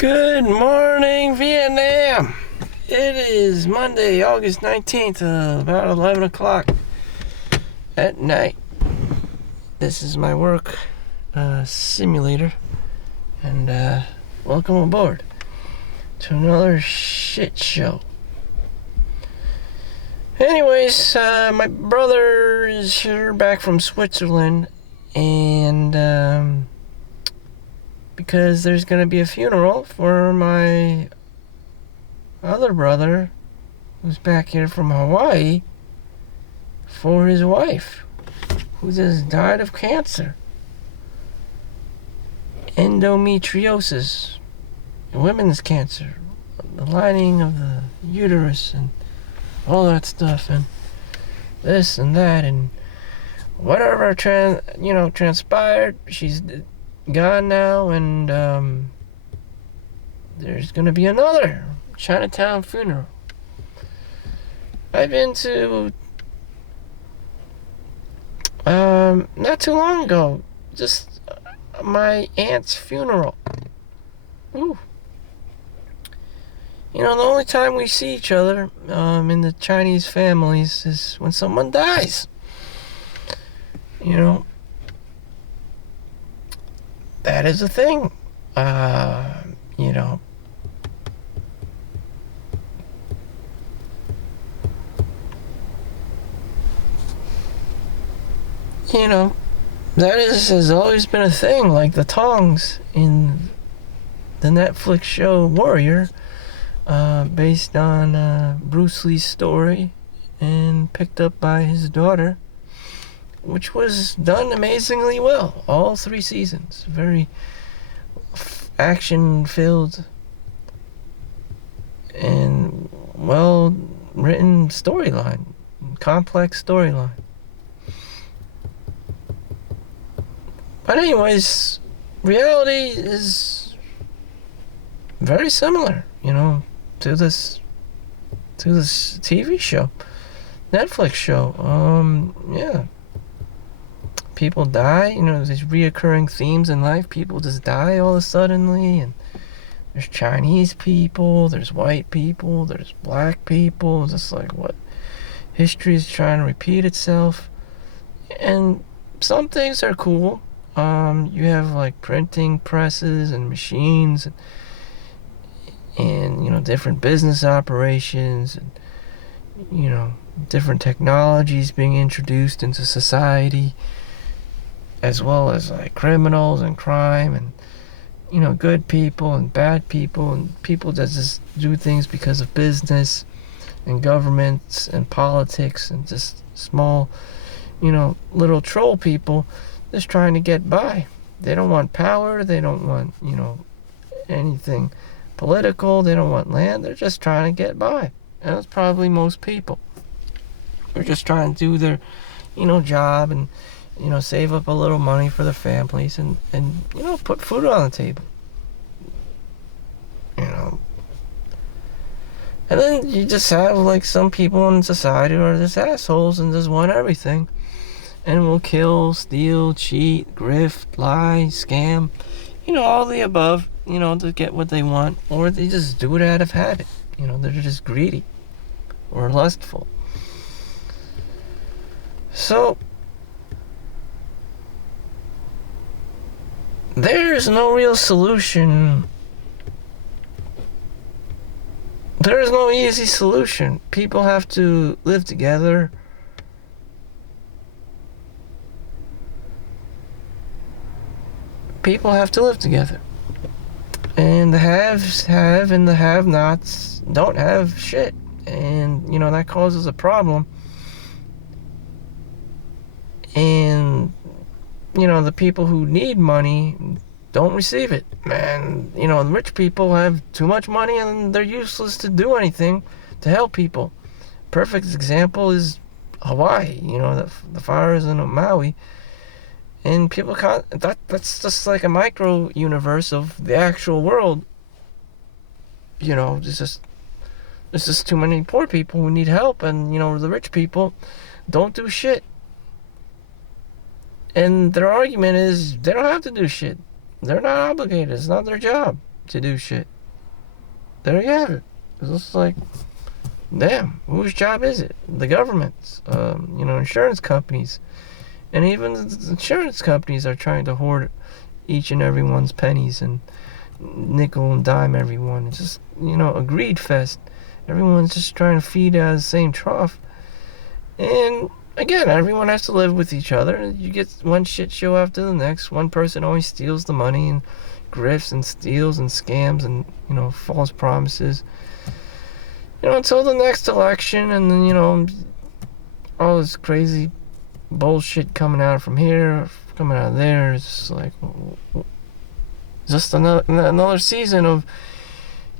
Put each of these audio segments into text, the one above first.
Good morning, Vietnam. It is Monday, August 19th, about 11 o'clock at night. This is my work simulator, and welcome aboard to another shit show. Anyways, my brother is here back from Switzerland, and because there's going to be a funeral for my other brother who's back here from Hawaii for his wife who just died of cancer. Endometriosis, women's cancer, the lining of the uterus and all that stuff, and this and that, and whatever transpired. She's gone now, and there's gonna be another Chinatown funeral. I've been to not too long ago, just my aunt's funeral. Ooh. You know, the only time we see each other in the Chinese families is when someone dies. You know, that is a thing. You know, that has always been a thing, like the tongs in the Netflix show Warrior, based on Bruce Lee's story and picked up by his daughter, which was done amazingly well, all 3 seasons. Very action-filled and well-written storyline, complex storyline. But anyways, reality is very similar, to this TV show, Netflix show. Yeah. People die, there's reoccurring themes in life. People just die all of a suddenly, and there's Chinese people, there's white people, there's black people, just like what history is trying to repeat itself. And some things are cool. You have like printing presses and machines and different business operations and different technologies being introduced into society, as well as like criminals and crime and good people and bad people and people that just do things because of business and governments and politics, and just small little troll people just trying to get by. They don't want power, they don't want anything political, they don't want land, they're just trying to get by. And that's probably most people. They're just trying to do their job and save up a little money for their families and put food on the table. And then you just have like some people in society who are just assholes and just want everything and will kill, steal, cheat, grift, lie, scam, all the above, to get what they want, or they just do it out of habit. They're just greedy or lustful. So there's no real solution. There is no easy solution. People have to live together. People have to live together. And the haves have, and the have-nots don't have shit. And, that causes a problem. And, the people who need money don't receive it. And, the rich people have too much money and they're useless to do anything to help people. Perfect example is Hawaii, the fires in Maui. And people can't, that's just like a micro universe of the actual world. There's just too many poor people who need help, and the rich people don't do shit. And their argument is they don't have to do shit. They're not obligated. It's not their job. to do shit. There you have it. It's just like, damn, whose job is it? The government's, insurance companies. And even the insurance companies are trying to hoard each and everyone's pennies and nickel and dime everyone. It's just, a greed fest. Everyone's just trying to feed out of the same trough. And again, everyone has to live with each other. You get one shit show after the next. One person always steals the money and grifts and steals and scams and, false promises. Until the next election, and then, all this crazy bullshit coming out from here, coming out of there. It's just like, just another season of,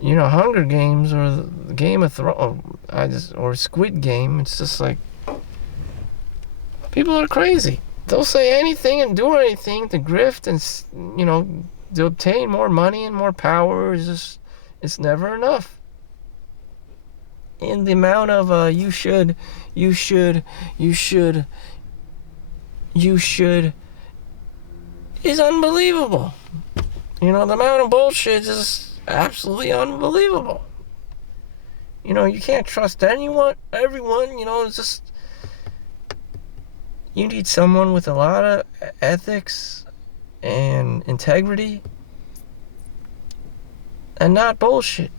Hunger Games or the Game of Thrones, or Squid Game. It's just like, people are crazy. They'll say anything and do anything to grift and, to obtain more money and more power. It's never enough. And the amount of you should is unbelievable. The amount of bullshit is absolutely unbelievable. You can't trust everyone. It's just, you need someone with a lot of ethics and integrity and not bullshit.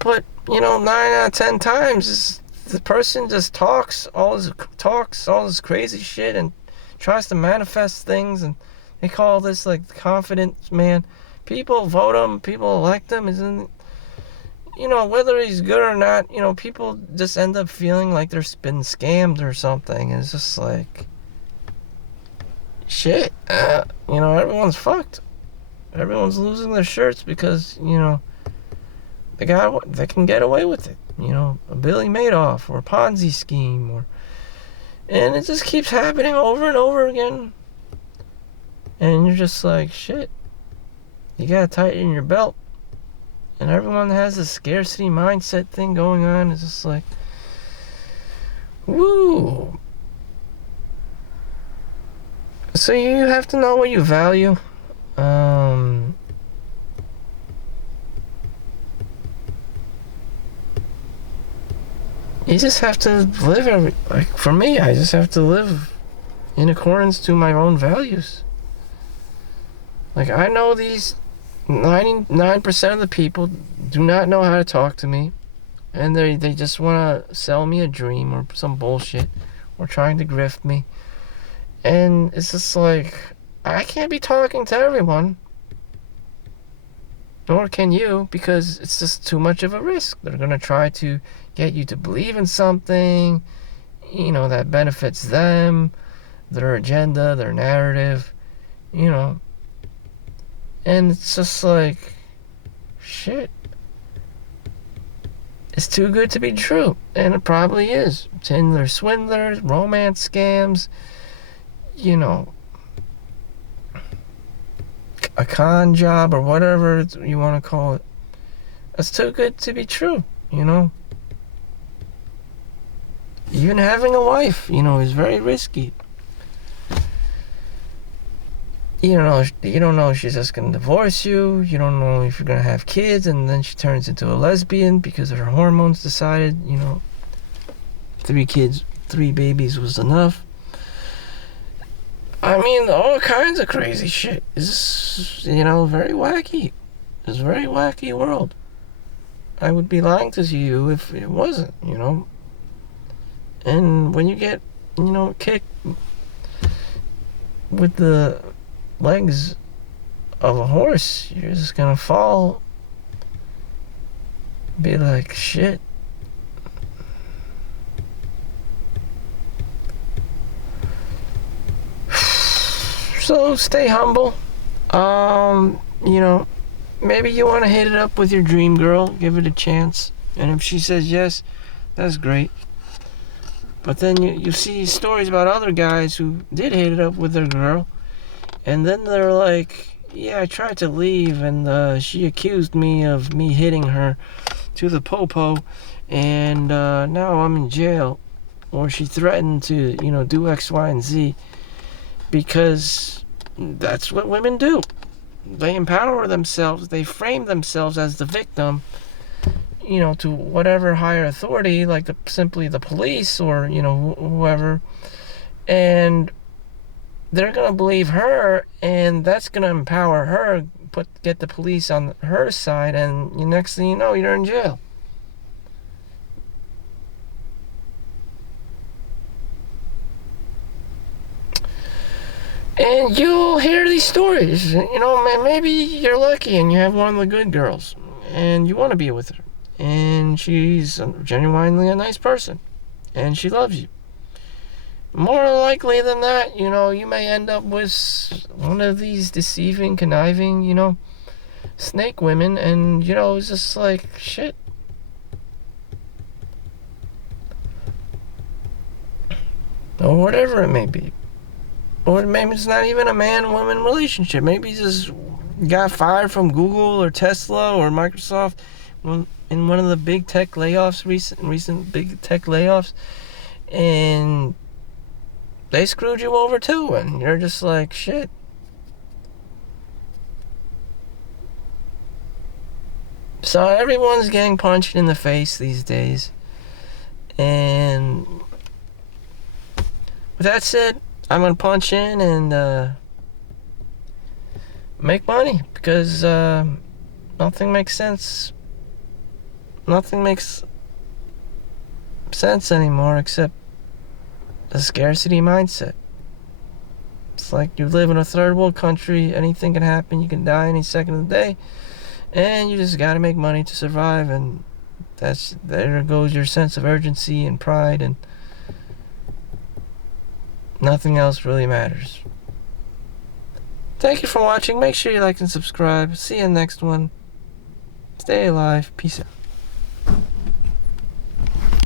But, 9 out of 10 times, the person just talks all this crazy shit and tries to manifest things, and they call this like confidence man. People vote him, people elect him, whether he's good or not, people just end up feeling like they're been scammed or something. And it's just like, shit, everyone's fucked. Everyone's losing their shirts because, they can get away with it. A Billy Madoff or a Ponzi scheme, and it just keeps happening over and over again. And you're just like, shit, you gotta tighten your belt. And everyone has this scarcity mindset thing going on. It's just like, woo. So you have to know what you value. You just have to live for me, I just have to live in accordance to my own values. Like, I know these 99% of the people do not know how to talk to me, and they just want to sell me a dream or some bullshit, or trying to grift me. And it's just like, I can't be talking to everyone, nor can you, because it's just too much of a risk. They're going to try to get you to believe in something, that benefits them, their agenda, their narrative, And it's just like, shit. It's too good to be true. And it probably is. Tinder swindlers, romance scams, a con job or whatever you want to call it. It's too good to be true, Even having a wife, is very risky. You don't know if she's just going to divorce you. You don't know if you're going to have kids, and then she turns into a lesbian because her hormones decided, 3 kids, 3 babies was enough. I mean, all kinds of crazy shit. It's, very wacky. It's a very wacky world. I would be lying to you if it wasn't, And when you get, kicked with the legs of a horse, you're just gonna fall. Be like, shit. So stay humble. Maybe you want to hit it up with your dream girl, give it a chance, and if she says yes, that's great. But then you see stories about other guys who did hit it up with their girl, and then they're like, yeah, I tried to leave, and she accused me of me hitting her to the popo, and now I'm in jail. Or she threatened to, do X, Y, and Z, because that's what women do. they empower themselves, they frame themselves as the victim, to whatever higher authority, like simply the police or, whoever. And they're going to believe her, and that's going to empower her, get the police on her side, and the next thing you know, you're in jail. And you'll hear these stories. Maybe you're lucky and you have one of the good girls, and you want to be with her, and she's genuinely a nice person, and she loves you. More likely than not, you may end up with one of these deceiving, conniving, snake women, and, it's just like, shit. Or whatever it may be. Or maybe it's not even a man-woman relationship. Maybe he just got fired from Google or Tesla or Microsoft in one of the big tech layoffs, recent big tech layoffs, and they screwed you over too, and you're just like, shit. So everyone's getting punched in the face these days. And with that said, I'm going to punch in and make money, because nothing makes sense. Nothing makes sense anymore except the scarcity mindset. It's like you live in a third world country, anything can happen, you can die any second of the day, and you just gotta make money to survive, and there goes your sense of urgency and pride, and nothing else really matters. Thank you for watching. Make sure you like and subscribe. See you in the next one. Stay alive. Peace out.